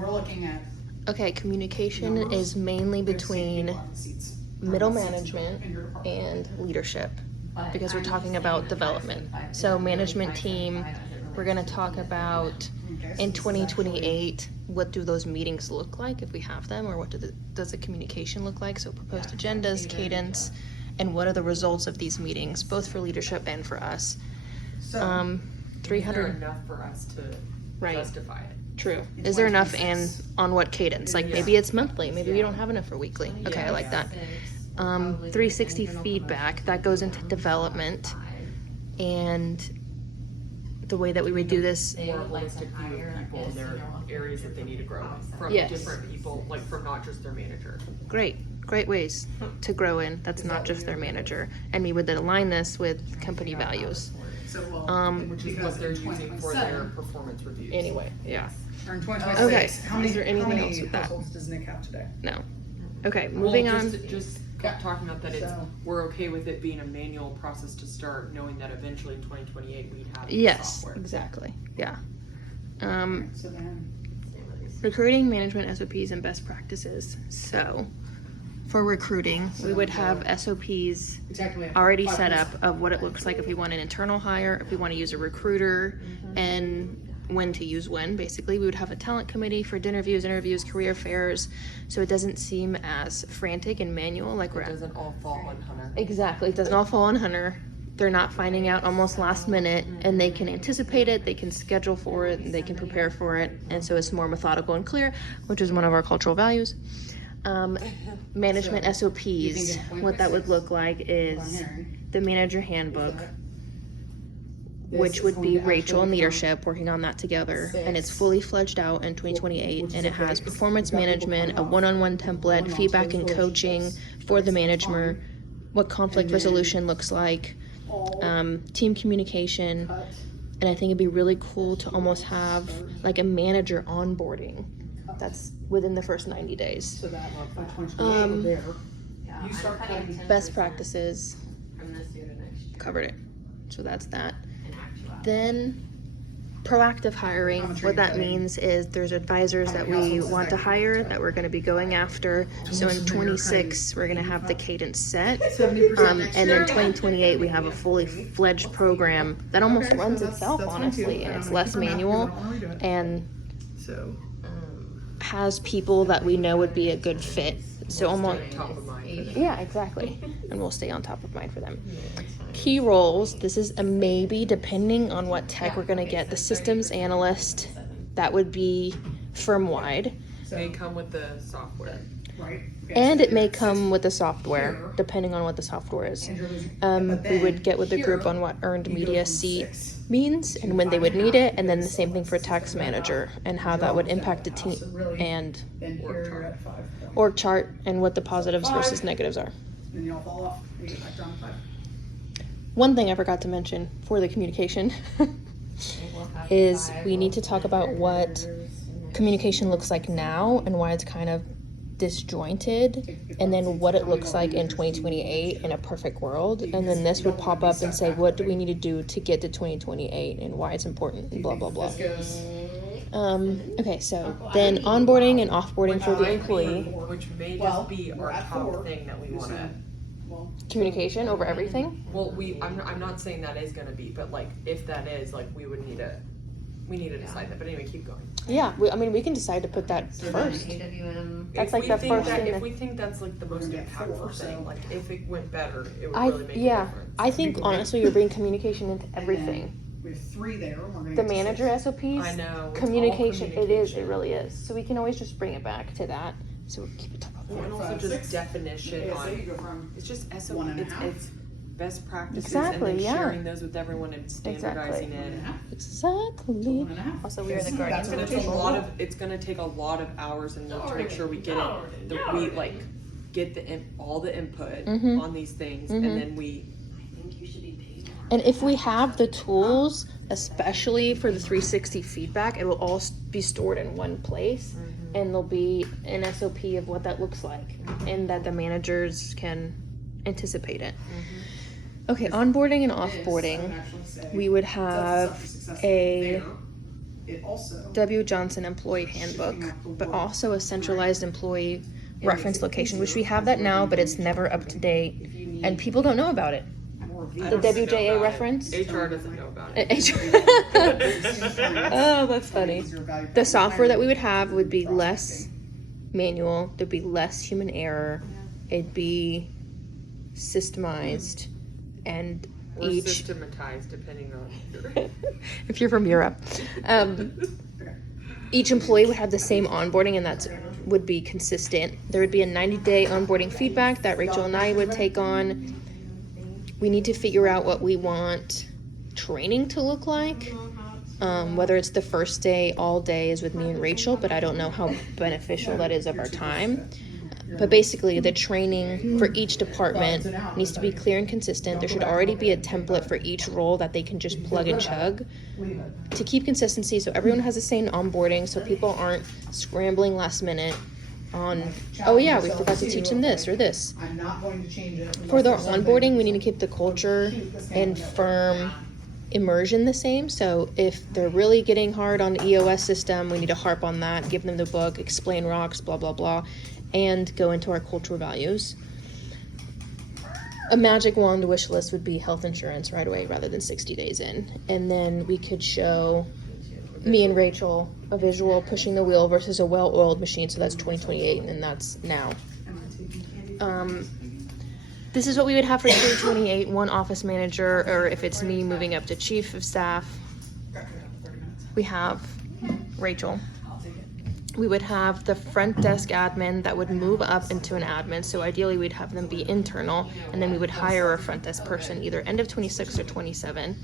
we're looking at. Okay, communication numbers, is mainly we have to see between people on the seats. middle On the seats management in your department. and leadership, But because we're I'm talking just about saying that development. 5 So isn't really management 5, team, 5 as it relates we're gonna to talk the about Okay, so in this is actually- 2028, what do those meetings look like if we have them, or what does the communication look like? So proposed agendas, cadence, and what are the results of these meetings, both for leadership and for us? So, Is there 300, enough for us to Right. justify it? true. In Is there enough, and 2026. on what cadence? Like, Yeah. maybe it's monthly, maybe we don't have enough for weekly. Okay, I like that. 360 feedback, that goes into development, and the way that we would do this, More holistic view of people and their areas that they need to grow from Yes. different people, like from not just their manager. great ways to grow in, that's not just their manager. And we would then align this with company values. so well, Which is because what they're in using for 2027 their performance reviews. Anyway, yeah, Or in 2026, Okay, how many, is there anything how many else with that? households does Nick have today? no. Okay, moving Well, on. Just Yeah. talking about that, it's, So- we're okay with it being a manual process to start, knowing that eventually in 2028 we'd have the Yes, software. exactly, yeah. So then, Recruiting, management, SOPs, and best practices. So, for recruiting, we would have SOPs exactly. already set up of what it looks like if we want an internal hire, if we want to use a recruiter, and when to use when. Basically, we would have a talent committee for interviews, career fairs, so it doesn't seem as frantic and manual like we're It doesn't all fall on Hunter. Exactly, it doesn't all fall on Hunter. They're not finding out almost last minute, and they can anticipate it, they can schedule for it, and they can prepare for it, and so it's more methodical and clear, which is one of our cultural values. Management So, you SOPs, think in what that would 2026, look like hold on is here, the manager handbook, this which is would going be to Rachel and actually leadership working on that together, and it's Six. fully fledged out in 2028, Which is and it okay, has 'cause performance we've got people management, a coming off. one-on-one template, Going off feedback those and coaching relationships. for the Fine. manager, what conflict And then resolution looks like, all team communication, cut. and I think it'd be really cool to almost have like a manager onboarding that's within the first 90 days. So that by 2028, we're there. Yeah, You start cutting Best practices, from this year to next year. covered it. So that's that. In actuality. Then proactive hiring, what that means is there's advisors that we want to hire that we're going to be going after. So in 26, we're going to have the cadence set. 70% And in 2028, we have a fully fledged program that almost runs itself, honestly, and it's less manual and So, has people that we know would be a good fit. So almost, Top of mind. yeah, exactly. And we'll stay on top of mind for them. Key roles, this is a maybe depending on what tech we're gonna get. The systems analyst, that would be firm-wide. May come with the software. right? And it may come with the software, depending on what the software is. We would get with the group on what earned media seat means and when they would need it, and then the same thing for tax manager and how that would impact the team and Then here you're at 5. org chart and what the positives versus negatives are. Then you all fall off. You get back down to 5. One thing I forgot to mention for the communication is we need to talk about what communication looks like now and why it's kind of disjointed, and then what it looks like in 2028 in a perfect world. And then this would pop up and say, what do we need to do to get to 2028 and why it's important and blah, blah, blah. This Okay, so then onboarding and offboarding for the employee. Which may Well, just be we're our at top 4. thing that we wanna, well, Communication over everything. well, I'm not saying that is gonna be, but like, if that is, like, we need to decide that, but anyway, keep going. Yeah, I mean, we can decide to put that first. AWM. That's If like we the think first that- thing If that- we think that's like the most gonna get 4, impactful so- thing, like, if it went better, it would I really make a yeah, difference. I think honestly you're bringing communication into everything. we have 3 there. We're gonna The get to manager 6. SOPs, I know, it's all communication, it is, it communication. really is. So we can always just bring it back to that. So we keep it top of Well, and also 5, just 6. definition Yeah, so you on, go from it's just 1.5. SOP, it's best practices Exactly, and then yeah. sharing those with everyone and standardizing it. 1.5. Exactly. 1.5. Also, we are the That's guardians It's of gonna the take a table. lot of, it's gonna take a lot of hours and work to make sure we get it, we like, get all the input Mhm. on these things, Mhm. and then we, I think you should be paid more. And if we have the tools, especially for the 360 feedback, it will all be stored in one place. And there'll be an SOP of what that looks like, and that the managers can anticipate it. Okay, onboarding and offboarding. We would have a It also. W. Johnson Employee Handbook, but also a centralized employee reference location, which we have that now, but it's never up to date, If you need and people don't know about it. more I vehicles. The don't know WJA about it. reference? HR doesn't know about it. Oh, that's funny. The software that we would have would be less manual, there'd be less human error, it'd be systemized, and Or each, systematized, depending on your. if you're from Europe, each employee would have the same onboarding, and that's would be consistent. There would be a 90-day onboarding feedback that Rachel and I would take on. We need to figure out what we want training to look like. Whether it's the first day, all day is with me and Rachel, but I don't know how beneficial that is of our time. But basically, the training for each department needs to be clear and consistent. There should already be a template for each role that they can just plug and chug to keep consistency, so everyone has the same onboarding, so people aren't scrambling last minute on, oh yeah, we forgot to teach them this or this. I'm not going to change it. For their onboarding, we need to keep the culture and firm immersion the same. So if they're really getting hard on the EOS system, we need to harp on that, give them the book, explain rocks, blah, blah, blah, and go into our cultural values. A magic wand wish list would be health insurance right away rather than 60 days in. And then we could show me and Rachel a visual pushing the wheel versus a well-oiled machine. So that's 2028, and that's now. This is what we would have for 2028, one office manager, or if it's me moving up to chief of staff, we have Rachel. We would have the front desk admin that would move up into an admin. So ideally we'd have them be internal, and then we would hire a front desk person either end of 26 or 27.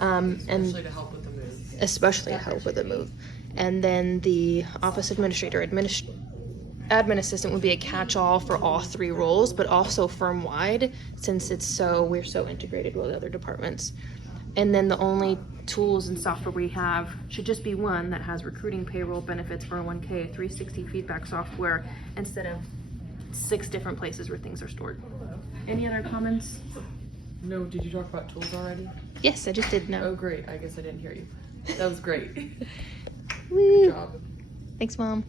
And Especially to help with the move. especially to help with the move. And then the office administrator, admin assistant would be a catch-all for all three roles, but also firm-wide, since we're so integrated with other departments. And then the only tools and software we have should just be one that has recruiting, payroll, benefits, 401k, 360 feedback software, instead of 6 different places where things are stored. Any other comments? No, did you talk about tools already? Yes, I just did. Oh, No. great. I guess I didn't hear you. That was great. Woo. Good job. Thanks, Mom.